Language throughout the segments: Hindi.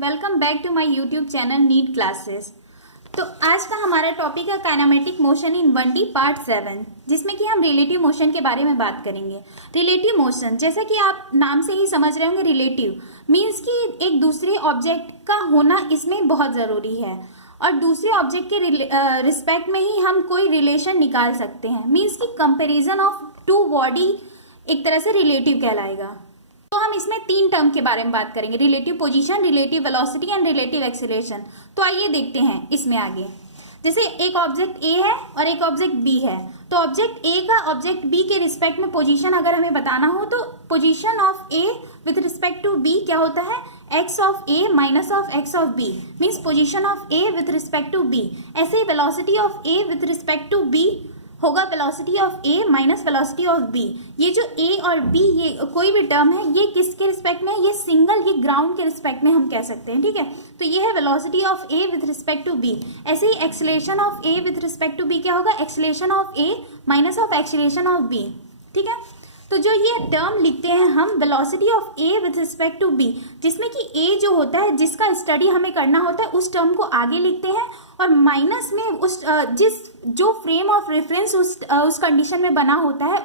Welcome back to my YouTube channel NEET classes. तो आज का हमारा टॉपिक है kinematic motion in 1D part 7, जिसमें कि हम रिलेटिव मोशन के बारे में बात करेंगे। रिलेटिव मोशन, जैसा कि आप नाम से ही समझ रहे होंगे, रिलेटिव मीन्स कि एक दूसरे ऑब्जेक्ट का होना इसमें बहुत जरूरी है और दूसरे ऑब्जेक्ट के रिस्पेक्ट में ही हम कोई रिलेशन निकाल सकते हैं। मीन्स कि कंपेरिजन ऑफ टू बॉडी एक तरह से रिलेटिव कहलाएगा। तो हम इसमें तीन टर्म के बारे में बात करेंगे, relative position, relative velocity and relative acceleration. तो आइए देखते हैं इसमें आगे। जैसे एक ऑब्जेक्ट ए है और एक ऑब्जेक्ट बी है, तो ऑब्जेक्ट ए का ऑब्जेक्ट बी के रिस्पेक्ट में पोजीशन अगर हमें बताना हो तो position of A with respect to B क्या होता है, x of A minus of x of B, means position of A with respect to B. ऐसे ही velocity of A with respect to B होगा velocity of A minus velocity of B. ये जो ए और बी, ये कोई भी टर्म है, ये किसके रिस्पेक्ट में है, ये सिंगल, ये ग्राउंड के रिस्पेक्ट में हम कह सकते हैं। ठीक है, तो ये है velocity of A with respect to B. ऐसे ही acceleration of A with respect to B क्या होगा, acceleration of A minus of acceleration of B. ठीक है, तो जो ये टर्म लिखते हैं हम velocity of A with respect to B, जिसमें कि ए जो होता है, जिसका स्टडी हमें करना होता है, उस टर्म को आगे लिखते हैं और माइनस में उस जो फ्रेम ऑफ रेफरेंस उस कंडीशन में बना होता है,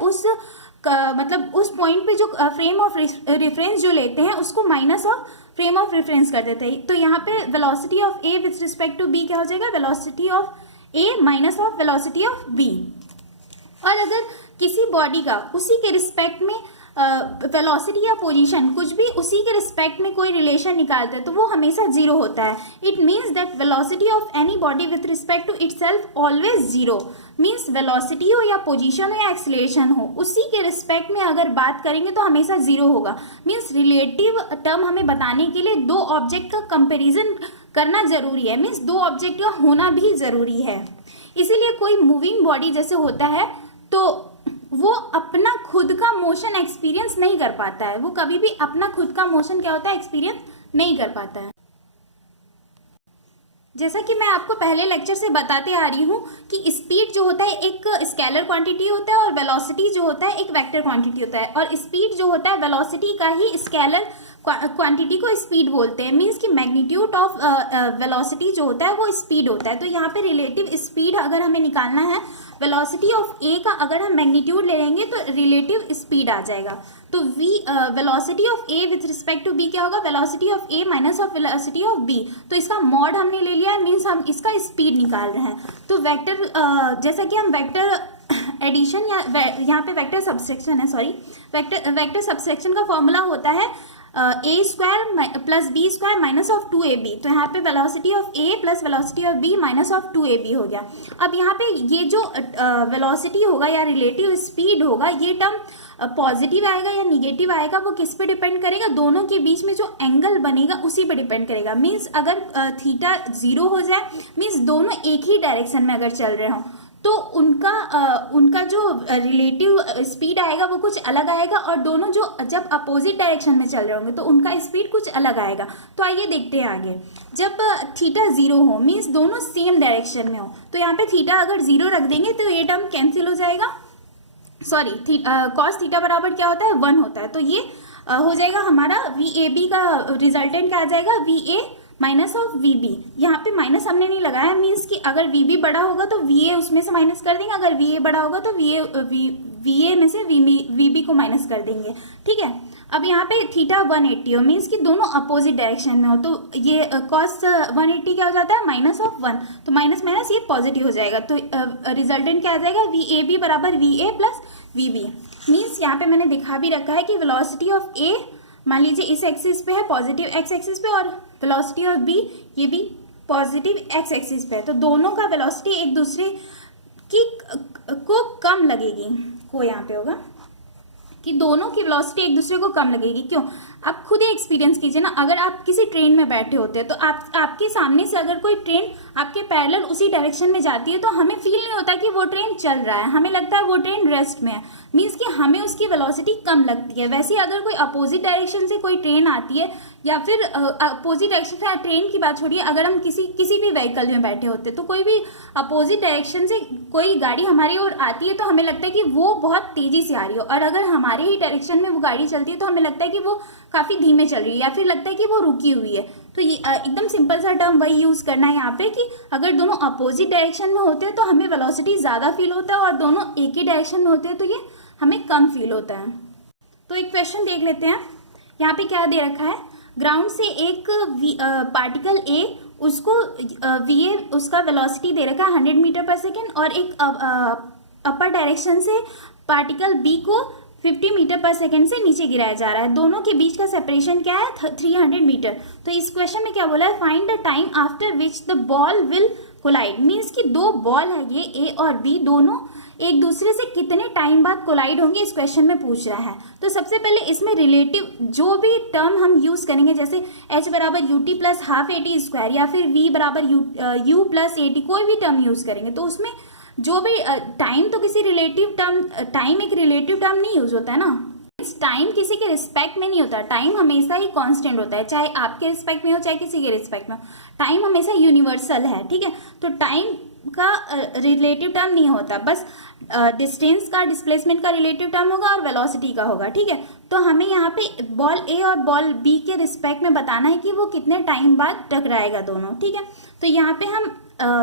मतलब उस पॉइंट पे जो फ्रेम ऑफ रेफरेंस जो लेते हैं उसको minus of frame of reference कर देते हैं। तो यहाँ पे velocity of A with respect to B क्या हो जाएगा, velocity of A minus of velocity of B. और अगर किसी बॉडी का उसी के रिस्पेक्ट में वेलोसिटी या पोजीशन कुछ भी उसी के रिस्पेक्ट में कोई रिलेशन निकालते हैं तो वो हमेशा जीरो होता है। It means that velocity of any body with respect to itself always zero. Means velocity हो या पोजीशन हो या एक्सीलरेशन हो, उसी के रिस्पेक्ट में अगर बात करेंगे तो हमेशा जीरो होगा। मीन्स रिलेटिव टर्म हमें बताने के लिए दो ऑब्जेक्ट का कंपेरिजन करना जरूरी है, मीन्स दो ऑब्जेक्ट का होना भी जरूरी है। इसीलिए कोई मूविंग बॉडी जैसे होता है तो वो अपना खुद का मोशन एक्सपीरियंस नहीं कर पाता है, वो कभी भी अपना खुद का मोशन क्या होता है, एक्सपीरियंस नहीं कर पाता है। जैसा कि मैं आपको पहले लेक्चर से बताते आ रही हूँ कि स्पीड जो होता है एक स्केलर क्वांटिटी होता है और वेलोसिटी जो होता है एक वेक्टर क्वांटिटी होता है। और स्पीड जो होता है वेलोसिटी का ही स्केलर क्वांटिटी को स्पीड बोलते हैं। मीन्स कि मैग्नीट्यूड ऑफ वेलोसिटी जो होता है वो स्पीड होता है। तो यहाँ पे रिलेटिव स्पीड अगर हमें निकालना है, वेलोसिटी ऑफ ए का अगर हम मैग्नीट्यूड ले लेंगे तो रिलेटिव स्पीड आ जाएगा। तो velocity of A with respect to B क्या होगा, velocity of A minus of velocity of B. तो इसका मॉड हमने ले लिया है, मीन्स हम इसका स्पीड निकाल रहे हैं। तो वेक्टर जैसा कि हम वेक्टर एडिशन या यहाँ पे वेक्टर सबसेक्शन है, सॉरी, वेक्टर सबसेक्शन का फॉर्मूला होता है A square plus B square minus of 2ab। तो यहाँ पे velocity of A plus velocity of B minus of 2ab हो गया। अब यहाँ पे ये जो वेलोसिटी होगा या रिलेटिव स्पीड होगा, ये टर्म पॉजिटिव आएगा या निगेटिव आएगा, वो किस पे डिपेंड करेगा, दोनों के बीच में जो एंगल बनेगा उसी पे डिपेंड करेगा। मीन्स अगर थीटा 0 हो जाए, मीन्स दोनों एक ही डायरेक्शन में अगर चल रहे हों तो उनका जो रिलेटिव स्पीड आएगा वो कुछ अलग आएगा, और दोनों जो जब अपोजिट डायरेक्शन में चल रहे होंगे तो उनका स्पीड कुछ अलग आएगा। तो आइए देखते हैं आगे। जब थीटा 0 हो, मीन्स दोनों सेम डायरेक्शन में हो, तो यहाँ पे थीटा अगर 0 रख देंगे तो ये टर्म कैंसिल हो जाएगा। सॉरी, कॉस थीटा बराबर क्या होता है, 1 होता है। तो ये हो जाएगा हमारा VAB का रिजल्टेंट क्या आ जाएगा, VA माइनस ऑफ VB। यहाँ पे माइनस हमने नहीं लगाया, मीन्स कि अगर VB बड़ा होगा तो VA उसमें से माइनस कर देंगे, अगर VA बड़ा होगा तो VA में से VB को माइनस कर देंगे। ठीक है, अब यहाँ पे थीटा 180 हो, मीन्स कि दोनों अपोजिट डायरेक्शन में हो, तो ये कॉस 180 क्या हो जाता है, माइनस ऑफ 1। तो माइनस माइनस ये पॉजिटिव हो जाएगा। तो रिजल्टेंट क्या आ जाएगा, VAB बराबर VA प्लस VB। मीन्स यहाँ पे मैंने दिखा भी रखा है कि वेलोसिटी ऑफ ए मान लीजिए इस एक्सिस पे है, पॉजिटिव एक्स एक्सिस पे, और वेलोसिटी ऑफ बी ये भी पॉजिटिव एक्स एक्सिस पे है। तो दोनों का वेलोसिटी एक दूसरे को कम लगेगी, को यहाँ पे होगा कि दोनों की वेलोसिटी एक दूसरे को कम लगेगी। क्यों, आप खुद ही एक्सपीरियंस कीजिए ना। अगर आप किसी ट्रेन में बैठे होते हैं तो आपके सामने से अगर कोई ट्रेन आपके पैरेलल उसी डायरेक्शन में जाती है तो हमें फील नहीं होता कि वो ट्रेन चल रहा है, हमें लगता है वो ट्रेन रेस्ट में है, मीन्स कि हमें उसकी वेलोसिटी कम लगती है। वैसे अगर कोई अपोजिट डायरेक्शन से कोई ट्रेन आती है या फिर अपोजिट डायरेक्शन से, ट्रेन की बात छोड़िए, अगर हम किसी भी व्हीकल में बैठे होते तो कोई भी अपोजिट डायरेक्शन से कोई गाड़ी हमारी ओर आती है तो हमें लगता है कि वो बहुत तेजी से आ रही हो, और अगर हमारे ही डायरेक्शन में वो गाड़ी चलती है तो हमें लगता है कि वो काफी धीमे चल रही है या फिर लगता है कि वो रुकी हुई है। तो ये एकदम सिंपल सा टर्म वही यूज करना है यहाँ पे कि अगर दोनों अपोजिट डायरेक्शन में होते हैं तो हमें वेलोसिटी ज्यादा फील होता है, और दोनों एक ही डायरेक्शन में होते हैं तो ये हमें कम फील होता है। तो एक क्वेश्चन देख लेते हैं। यहाँ पे क्या दे रखा है, ग्राउंड से एक पार्टिकल ए, उसको वी ए उसका वेलोसिटी दे रखा है 100 मीटर पर सेकेंड, और एक अपर डायरेक्शन से पार्टिकल बी को 50 मीटर पर सेकेंड से नीचे गिराया जा रहा है। दोनों के बीच का सेपरेशन क्या है, 300 मीटर। तो इस क्वेश्चन में क्या बोला है, find the time after which the ball will collide. Means कि दो बॉल है ये ए और बी, दोनों एक दूसरे से कितने टाइम बाद कोलाइड होंगे, इस क्वेश्चन में पूछ रहा है। तो सबसे पहले इसमें रिलेटिव जो भी टर्म हम यूज करेंगे, जैसे h बराबर ut plus half AT square, या फिर v बराबर u प्लस AT, कोई भी टर्म यूज करेंगे तो उसमें जो भी टाइम, तो किसी रिलेटिव टर्म, टाइम एक रिलेटिव टर्म नहीं यूज होता है ना, टाइम किसी के रिस्पेक्ट में नहीं होता, टाइम हमेशा ही कांस्टेंट होता है, चाहे आपके रिस्पेक्ट में हो चाहे किसी के रिस्पेक्ट में हो, टाइम हमेशा यूनिवर्सल है, ठीक है। तो टाइम का रिलेटिव टर्म नहीं होता, बस डिस्टेंस का, डिस्प्लेसमेंट का रिलेटिव टर्म होगा और वेलोसिटी का होगा, ठीक है। तो हमें यहाँ पे बॉल ए और बॉल बी के रिस्पेक्ट में बताना है कि वो कितने टाइम बाद टकराएगा दोनों, ठीक है। तो यहाँ पे हम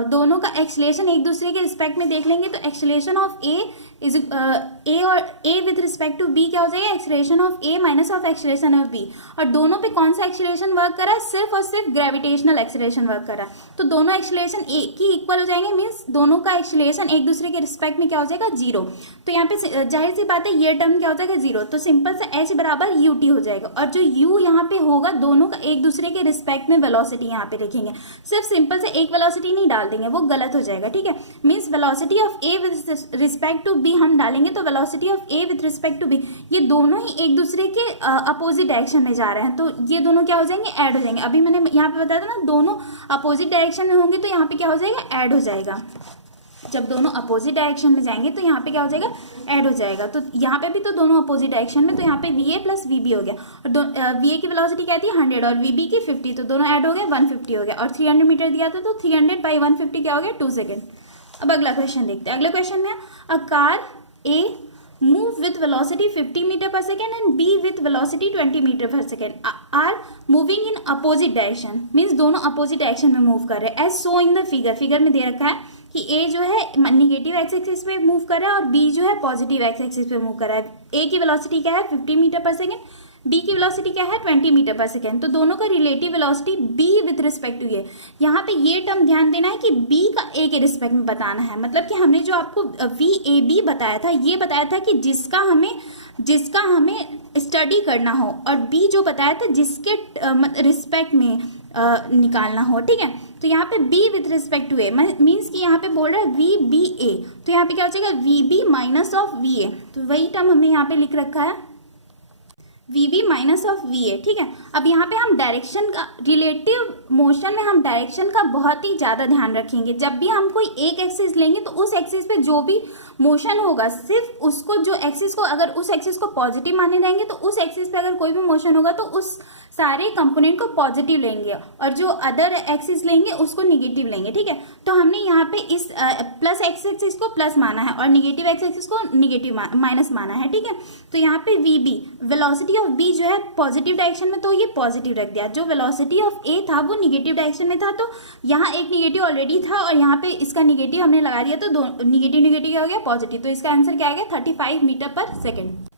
दोनों का एक्सीलरेशन एक दूसरे के रिस्पेक्ट में देख लेंगे। तो acceleration of A is A और A with respect to B क्या हो जाएगा, acceleration of A minus of acceleration of B. और दोनों पे कौन सा एक्सीलरेशन वर्क कर रहा है, सिर्फ और सिर्फ ग्रेविटेशनल एक्सीलरेशन वर्क कर रहा है। तो दोनों एक्सीलरेशन ए की इक्वल हो जाएंगे, मीन्स दोनों का एक्सीलरेशन एक दूसरे के रिस्पेक्ट में क्या हो जाएगा, 0। तो यहाँ पे जाहिर सी बात है ये टर्म क्या हो जाएगा, 0। तो सिंपल से h बराबर ut हो जाएगा, और जो u यहाँ पे होगा दोनों का एक दूसरे के रिस्पेक्ट में वेलोसिटी यहाँ पे लिखेंगे, सिर्फ सिंपल से एक वेलोसिटी नहीं डाल देंगे, वो गलत हो जाएगा, ठीक है। Means velocity of A with respect to B हम डालेंगे तो velocity of A with respect to B, ये दोनों ही एक दूसरे के अपोजिट डायरेक्शन में जा रहे हैं, तो ये दोनों क्या हो जाएंगे, ऐड हो जाएंगे। अभी मैंने यहाँ पे बताया था ना, दोनों अपोजिट डायरेक्शन में होंगे तो यहाँ पे क्या हो जाएगा, ऐड हो जाएगा। जब दोनों अपोजिट डायरेक्शन में जाएंगे तो यहाँ पे क्या हो जाएगा, ऐड हो जाएगा। तो यहाँ पे भी तो दोनों अपोजिट डायरेक्शन में, तो यहाँ पे VA प्लस VB हो गया, और VA की वेलोसिटी क्या थी 100 और VB की 50, तो दोनों ऐड हो गए 150 हो गया, और 300 मीटर दिया था तो 300 बाई 150 क्या हो गया, 2 सेकेंड। अब अगला क्वेश्चन देखते हैं। अगले क्वेश्चन में a car A move with velocity 50 meter per second and B with velocity 20 meter per second are moving in opposite direction, means दोनों opposite direction में move कर रहे हैं, as shown in the figure। Figure में दे रखा है कि A जो है निगेटिव एक्स एक्सिस पे मूव कर रहा है और B जो है पॉजिटिव एक्स एक्सिस पे मूव कर रहा है। A की वेलोसिटी क्या है 50 मीटर पर सेकेंड, B की वेलोसिटी क्या है 20 मीटर पर सेकेंड। तो दोनों का relative velocity B with respect to ये, यहाँ पे ये टर्म ध्यान देना है कि B का A के रिस्पेक्ट में बताना है। मतलब कि हमने जो आपको VAB बताया था, ये बताया था कि जिसका हमें स्टडी करना हो, और B जो बताया था जिसके रिस्पेक्ट में निकालना हो, ठीक है। तो यहाँ पे B with respect to A means कि यहाँ पे बोल रहा है VBA, तो यहाँ पे क्या हो जाएगा VB माइनस ऑफ VA। तो वही टर्म हमने यहाँ पे लिख रखा है, VB माइनस ऑफ VA, ठीक है। अब यहाँ पे हम डायरेक्शन का, रिलेटिव मोशन में हम डायरेक्शन का बहुत ही ज्यादा ध्यान रखेंगे। जब भी हम कोई एक एक्सिस लेंगे तो उस एक्सिस पे जो भी मोशन होगा, सिर्फ उसको, जो एक्सिस को, अगर उस एक्सिस को पॉजिटिव माने रहेंगे तो उस एक्सिस पे अगर कोई भी मोशन होगा तो उस सारे कंपोनेंट को पॉजिटिव लेंगे, और जो अदर एक्सिस लेंगे उसको निगेटिव लेंगे, ठीक है। तो हमने यहाँ पे इस प्लस एक्स एक्सिस को प्लस माना है और निगेटिव एक्स एक्सिस को निगेटिव माइनस माना है, ठीक है। तो यहाँ पे VB वेलोसिटी ऑफ B जो है पॉजिटिव डायरेक्शन में, तो ये पॉजिटिव रख दिया। जो वेलोसिटी ऑफ A था वो निगेटिव डायरेक्शन में था, तो यहाँ एक निगेटिव ऑलरेडी था और यहाँ पे इसका निगेटिव हमने लगा दिया, तो दो निगेटिव क्या हो गया, पॉजिटिव। तो इसका आंसर क्या आ गया, 35 मीटर पर सेकेंड।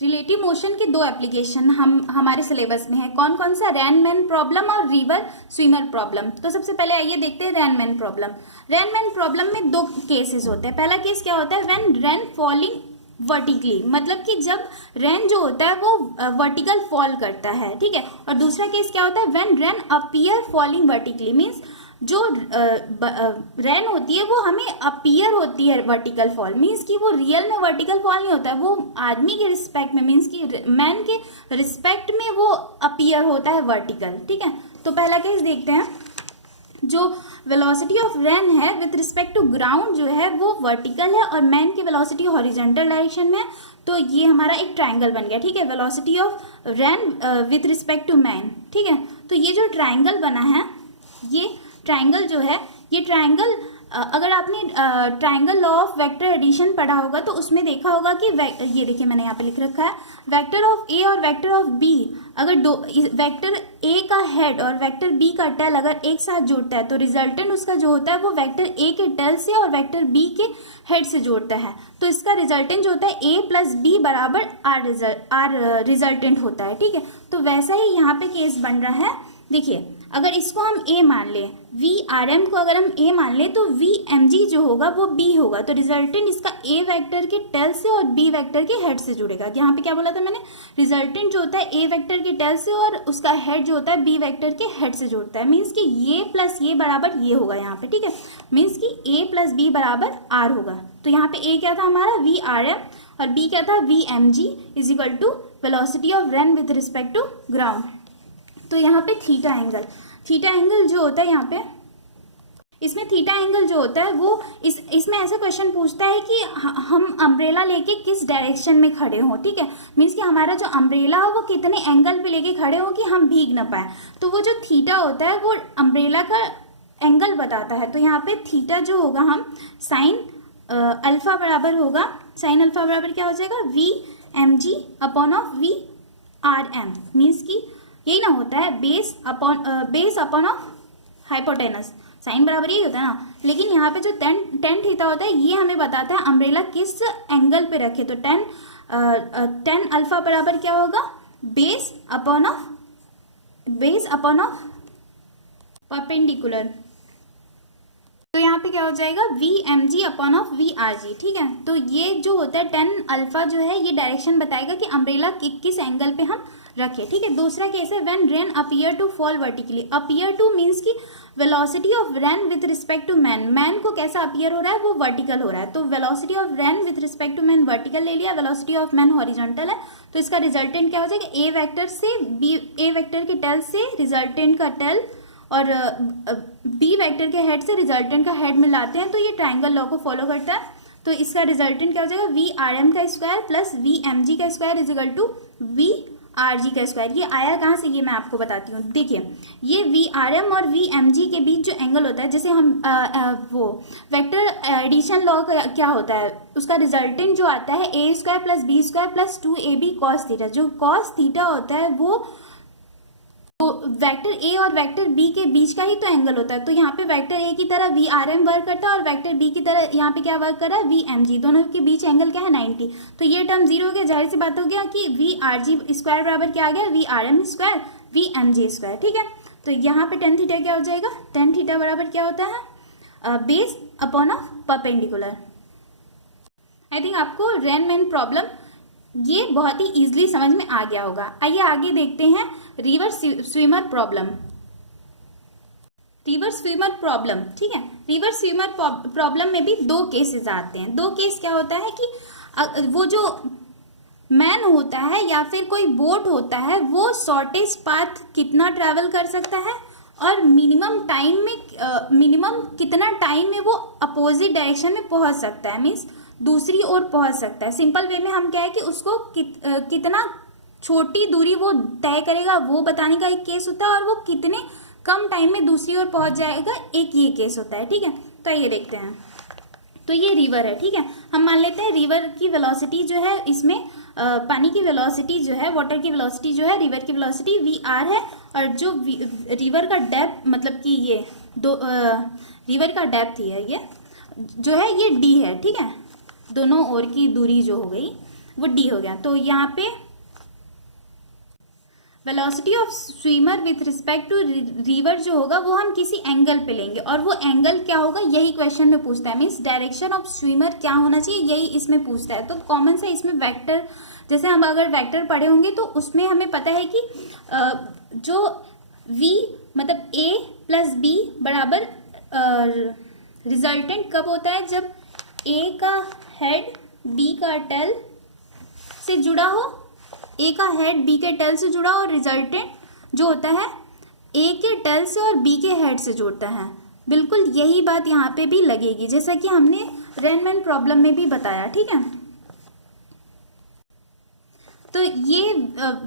रिलेटिव मोशन के दो एप्लीकेशन हमारे सिलेबस में है, कौन कौन सा, रैनमैन प्रॉब्लम और रिवर स्विमर प्रॉब्लम। तो सबसे पहले आइए देखते हैं रैनमैन प्रॉब्लम। रैनमैन प्रॉब्लम में दो केसेस होते हैं। पहला केस क्या होता है, व्हेन रैन फॉलिंग वर्टिकली, मतलब कि जब रैन जो होता है वो वर्टिकल फॉल करता है, ठीक है। और दूसरा केस क्या होता है, when rain appear falling vertically, means जो रैन होती है वो हमें अपीयर होती है वर्टिकल फॉल, मीन्स कि वो रियल में वर्टिकल फॉल नहीं होता है, वो आदमी के रिस्पेक्ट में, मीन्स कि मैन के रिस्पेक्ट में वो अपीयर होता है वर्टिकल, ठीक है। तो पहला केस देखते हैं। जो वेलोसिटी ऑफ रैन है विथ रिस्पेक्ट टू ग्राउंड जो है वो वर्टिकल है और मैन की वेलोसिटी हॉरिजॉन्टल डायरेक्शन में है। तो ये हमारा एक ट्रायंगल बन गया, ठीक है, velocity of rain with respect to man, ठीक है। तो ये जो ट्रायंगल बना है, ये ट्रायंगल जो है, ये ट्रायंगल अगर आपने triangle law of vector addition पढ़ा होगा तो उसमें देखा होगा कि ये देखिए मैंने यहाँ पे लिख रखा है, वेक्टर ऑफ ए और वेक्टर ऑफ बी, अगर दो वेक्टर ए का हेड और वेक्टर बी का टेल अगर एक साथ जुड़ता है तो रिजल्टेंट उसका जो होता है वो वेक्टर ए के टेल से और वेक्टर बी के हेड से जोड़ता है। तो इसका रिजल्टेंट जो होता है ए प्लस बी बराबर आर रिजल्टेंट होता है, ठीक है। तो वैसा ही यहाँ पे केस बन रहा है। देखिए अगर इसको हम ए मान लें, वी आर एम को अगर हम ए मान लें तो वी एम जी जो होगा वो बी होगा। तो रिजल्टेंट इसका ए वेक्टर के टेल से और बी वेक्टर के हेड से जुड़ेगा। यहाँ पे क्या बोला था मैंने, रिजल्टेंट जो होता है ए वेक्टर के टेल से और उसका हेड जो होता है बी वेक्टर के हेड से जुड़ता है। मीन्स कि ये प्लस ये बराबर ये होगा यहाँ पे, ठीक है। मीन्स कि ए प्लस बी बराबर आर होगा। तो यहाँ पे ए क्या था हमारा वी आर एम और बी क्या था V M G is equal to velocity of rain with respect to ground. तो यहाँ पे थीटा एंगल जो होता है यहाँ पे, इसमें थीटा एंगल जो होता है वो इसमें ऐसा क्वेश्चन पूछता है कि हम अम्ब्रेला लेके किस डायरेक्शन में खड़े हों, ठीक है। मीन्स कि हमारा जो अम्ब्रेला हो वो कितने एंगल पे लेके खड़े हो कि हम भीग ना पाए। तो वो जो थीटा होता है वो अम्ब्रेला का एंगल बताता है। तो यहाँ पे थीटा जो होगा हम साइन अल्फा बराबर होगा, साइन अल्फा बराबर क्या हो जाएगा V M G upon of V R M. Means कि यही ना होता है base upon of hypotenuse, sine बराबर यही होता है ना। लेकिन यहाँ पे जो टेन थीटा होता है ये हमें बताता है अम्ब्रेला किस एंगल पे रखे। तो टेन अल्फा बराबर क्या होगा बेस अपॉन ऑफ परपेंडिकुलर। तो यहाँ पे क्या हो जाएगा V M G upon of V R G, ठीक है। तो ये जो होता है टेन अल्फा जो है ये डायरेक्शन बताएगा कि अम्ब्रेला किस एंगल पे हम रखे, ठीक है। दूसरा केस है when rain appear to fall vertically. Appear to means की velocity of rain with respect to man को कैसा अपीयर हो रहा है वो वर्टिकल हो रहा है। तो velocity of rain with respect to man vertical ले लिया, वेलोसिटी ऑफ मैन हॉरिजॉन्टल है। तो इसका रिजल्टेंट क्या हो जाएगा ए वेक्टर से बी, ए वेक्टर के टेल से रिजल्टेंट का टेल और बी वेक्टर के हेड से रिजल्टेंट का हेड मिलाते हैं तो ये ट्रायंगल लॉ को फॉलो करता है। तो इसका रिजल्टेंट क्या हो जाएगा वी आर एम का square plus V M G का square is equal to V R G का स्क्वायर। ये आया कहाँ से ये मैं आपको बताती हूँ। देखिए ये वी आर एम और वी एम जी के बीच जो एंगल होता है, जैसे हम वो वेक्टर एडिशन लॉ क्या होता है उसका रिजल्टेंट जो आता है A square plus B square plus 2ab cos theta. जो कॉस थीटा होता है वो तो वेक्टर ए और वेक्टर बी के बीच का ही तो एंगल होता है। तो यहाँ पे वेक्टर ए की तरह वी आर एम वर्क करता है और वेक्टर बी की तरह यहाँ पे क्या वर्क कर रहा है वी एम जी। दोनों के बीच एंगल क्या है 90। तो ये टर्म जीरो हो गया, जाहिर सी बात हो गया कि वी आर जी स्क्वायर बराबर क्या आ गया V R M square V M G square, ठीक है। तो यहाँ पे टेन थीटा क्या हो जाएगा, टेन थीटा बराबर क्या होता है base upon of perpendicular. I think आपको रेन मैन प्रॉब्लम ये बहुत ही इजीली समझ में आ गया होगा। आइए आगे देखते हैं river swimmer problem. River swimmer problem, ठीक है। रिवर स्विमर प्रॉब्लम में भी दो केसेस आते हैं। दो केस क्या होता है कि वो जो मैन होता है या फिर कोई बोट होता है वो शॉर्टेस्ट पाथ कितना ट्रैवल कर सकता है और मिनिमम टाइम में मिनिमम कितना टाइम में वो अपोजिट डायरेक्शन में पहुंच सकता है, मीन्स दूसरी ओर पहुंच सकता है। सिंपल वे में हम क्या है कि उसको कितना छोटी दूरी वो तय करेगा वो बताने का एक केस होता है और वो कितने कम टाइम में दूसरी ओर पहुंच जाएगा एक ये केस होता है, ठीक है। तो ये देखते हैं। तो ये रिवर है, ठीक है। हम मान लेते हैं रिवर की वेलोसिटी जो है इसमें पानी की वेलोसिटी जो है वाटर की वेलोसिटी जो है रिवर की वेलोसिटी वी आर है और जो रिवर का डेप्थ मतलब कि ये दो रिवर का डेप्थ ही है ये जो है ये डी है, ठीक है। दोनों ओर की दूरी जो हो गई वो डी हो गया। तो यहाँ पे velocity of swimmer with respect to river जो होगा वो हम किसी एंगल पे लेंगे और वो एंगल क्या होगा यही क्वेश्चन में पूछता है। मीन्स डायरेक्शन ऑफ स्विमर क्या होना चाहिए यही इसमें पूछता है। तो कॉमन से इसमें वेक्टर, जैसे हम अगर वेक्टर पढ़े होंगे तो उसमें हमें पता है कि जो v मतलब a प्लस बी बराबर रिजल्टेंट कब होता है जब a का हेड b का टेल से जुड़ा हो, a का हेड b के टेल से जुड़ा और रिजल्टेंट जो होता है ए के टेल से और बी के हेड से जोड़ता है। बिल्कुल यही बात यहाँ पे भी लगेगी, जैसा कि हमने रेनमैन प्रॉब्लम में भी बताया, ठीक है। तो ये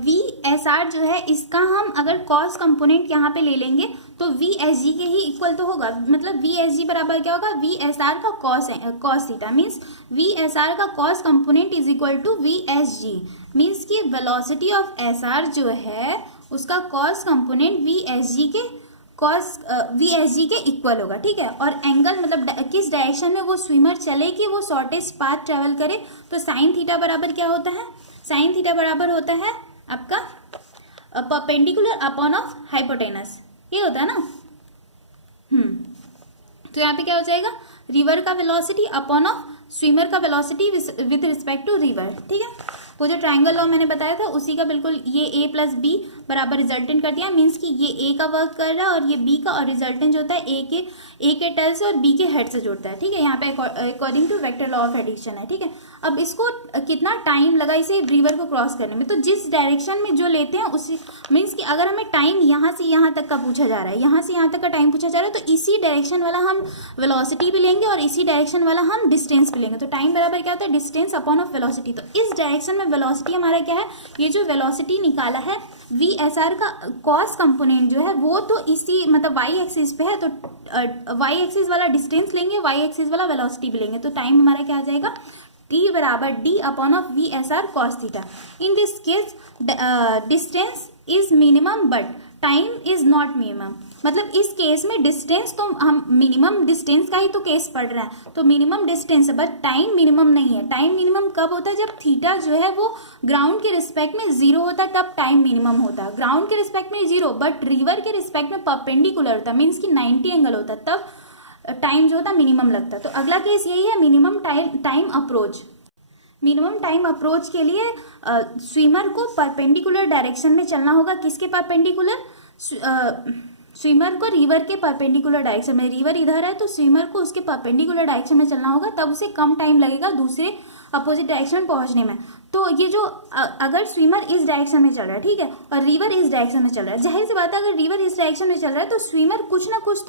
वी एस आर जो है, इसका हम अगर कॉस कंपोनेंट यहाँ पे ले लेंगे तो वी एस जी के ही इक्वल तो होगा। मतलब वी एस जी बराबर क्या होगा, वी एस आर का cos theta, means V S R का cos component is equal to V S G. Means कि वेलोसिटी ऑफ एस आर जो है उसका cos component V S G के इक्वल होगा, ठीक है। और एंगल मतलब किस डायरेक्शन में वो स्विमर चले कि वो शॉर्टेस्ट पाथ ट्रेवल करे, तो साइन थीटा बराबर क्या होता है, साइन थीटा बराबर होता है आपका परपेंडिकुलर अपॉन ऑफ हाइपोटेनस, ये होता है ना। तो यहाँ पे क्या हो जाएगा, रिवर का वेलोसिटी अपॉन ऑफ स्विमर का velocity with respect to river, ठीक है। वो जो ट्रायंगल लॉ मैंने बताया था उसी का बिल्कुल ये ए प्लस बी बराबर रिजल्टेंट कर दिया। मीन्स कि ये ए का वर्क कर रहा है और ये बी का, और रिजल्टेंट जो होता है ए के टेल से और बी के हेड से जुड़ता है, ठीक है। यहाँ पे according to vector law of addition है, ठीक है। अब इसको कितना टाइम लगा इसे रिवर को क्रॉस करने में, तो जिस डायरेक्शन में जो लेते हैं उसी, मीन्स कि अगर हमें टाइम यहाँ से यहाँ तक का पूछा जा रहा है, यहाँ से यहाँ तक का टाइम पूछा जा रहा है, तो इसी डायरेक्शन वाला हम वेलोसिटी भी लेंगे और इसी डायरेक्शन वाला हम डिस्टेंस भी लेंगे। तो टाइम बराबर क्या होता है, डिस्टेंस अपॉन ऑफ वेलोसिटी। तो इस डायरेक्शन में वेलोसिटी हमारा क्या है, ये जो वेलोसिटी निकाला है वी एस आर का कॉस कंपोनेंट जो है वो तो इसी मतलब वाई एक्सिस पे है, तो वाई एक्सिस वाला डिस्टेंस लेंगे, वाई एक्सिस वाला वेलोसिटी भी लेंगे। तो टाइम हमारा क्या आ जाएगा, टी बराबर D upon of we S are cos theta. In this case distance is minimum but time is not minimum. मतलब इस केस में डिस्टेंस तो हम मिनिमम डिस्टेंस का ही तो केस पढ़ रहा है, तो मिनिमम डिस्टेंस है बट टाइम मिनिमम नहीं है। टाइम मिनिमम कब होता है, जब थीटा जो है वो ग्राउंड के रिस्पेक्ट में 0 होता है, तब टाइम मिनिमम होता है। ग्राउंड के रिस्पेक्ट में 0 बट रिवर के रिस्पेक्ट में परपेंडिकुलर होता है, मीन्स कि 90 एंगल होता है, तब टाइम जो होता है मिनिमम लगता है। तो अगला केस यही है, minimum time approach. Minimum time approach के लिए स्विमर को परपेंडिकुलर डायरेक्शन में चलना होगा। किसके परपेंडिकुलर, स्विमर को रिवर के परपेंडिकुलर डायरेक्शन में। रिवर इधर है तो स्विमर को उसके परपेंडिकुलर डायरेक्शन में चलना होगा, तब उसे कम टाइम लगेगा दूसरे अपोजिट डायरेक्शन में पहुंचने में। तो ये जो अगर स्विमर इस डायरेक्शन में चल रहा है, ठीक है, और रिवर इस डायरेक्शन में चल रहा है, जाहिर सी बात है अगर रिवर इस डायरेक्शन में चल रहा है तो स्विमर कुछ ना कुछ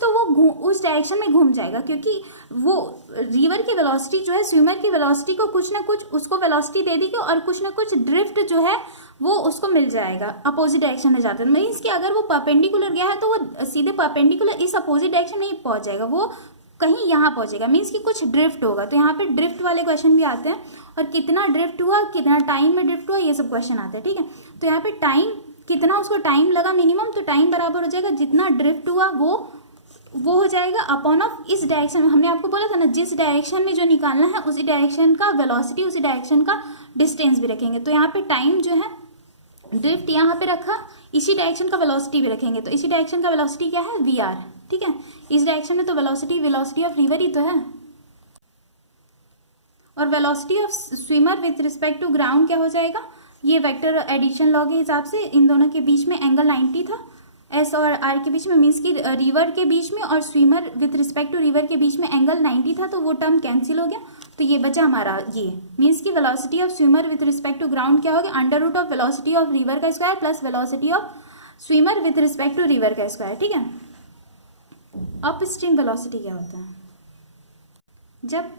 तो वो उस डायरेक्शन में घूम जाएगा, क्योंकि वो रिवर की वेलोसिटी जो है स्विमर की वेलोसिटी को कुछ ना कुछ उसको वेलोसिटी दे देगी और कुछ ना कुछ ड्रिफ्ट जो है वो उसको मिल जाएगा अपोजिट डायरेक्शन में जाते हैं। मीन्स कि अगर वो परपेंडिकुलर गया है तो वो सीधे परपेंडिकुलर इस अपोजिट डायरेक्शन में ही पहुंच जाएगा, वो कहीं यहाँ पहुंचेगा, मीन्स कि कुछ ड्रिफ्ट होगा। तो यहाँ पे ड्रिफ्ट वाले क्वेश्चन भी आते हैं, और कितना ड्रिफ्ट हुआ, कितना टाइम में ड्रिफ्ट हुआ, ये सब क्वेश्चन आते हैं, ठीक है। तो यहाँ पे टाइम कितना उसको टाइम लगा मिनिमम, तो टाइम बराबर हो जाएगा जितना ड्रिफ्ट हुआ वो हो जाएगा अपॉन ऑफ इस डायरेक्शन में। हमने आपको बोला था ना, जिस डायरेक्शन में जो निकालना है उसी डायरेक्शन का वेलोसिटी, उसी डायरेक्शन का डिस्टेंस भी रखेंगे। तो यहाँ पे टाइम जो है ड्रिफ्ट यहाँ पे रखा, इसी डायरेक्शन का वेलोसिटी भी रखेंगे, तो इसी डायरेक्शन का वेलोसिटी क्या है, वी आर, ठीक है। इस डायरेक्शन में तो वेलोसिटी ऑफ रिवर ही तो है, और velocity of swimmer with respect to ground क्या हो जाएगा, ये वेक्टर एडिशन लॉ के हिसाब से इन दोनों के बीच में एंगल 90 था, एस और आर के बीच में, मीन्स की रिवर के बीच में और swimmer with respect to river के बीच में एंगल 90 था, तो वो टर्म कैंसिल हो गया। तो ये बचा हमारा ये, मीन्स की velocity of swimmer with respect to ground क्या हो गया, under root of velocity of river का square plus velocity of swimmer with respect to river का स्क्वायर, ठीक है। अप स्ट्रीम वेलोसिटी क्या होता है, जब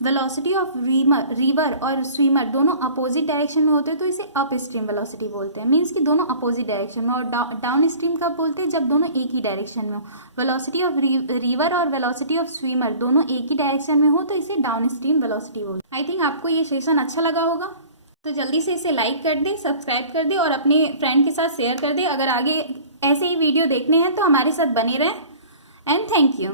वेलोसिटी ऑफ रिवर और स्विमर दोनों अपोजिट डायरेक्शन में होते हैं तो इसे अप स्ट्रीम वेलोसिटी बोलते हैं, मीन्स कि दोनों अपोजिट डायरेक्शन में। और डाउन स्ट्रीम कब बोलते हैं, जब दोनों एक ही डायरेक्शन में हो। वेलोसिटी ऑफ रिवर और वेलोसिटी ऑफ स्विमर दोनों एक ही डायरेक्शन में हो तो इसे डाउन स्ट्रीम वेलोसिटी बोलते हैं। आई थिंक आपको ये सेशन अच्छा लगा होगा, तो जल्दी से इसे लाइक कर दे, सब्सक्राइब कर दे और अपने फ्रेंड के साथ शेयर कर दे। अगर आगे ऐसे ही वीडियो देखने हैं तो हमारे साथ बने रहें, एंड थैंक यू।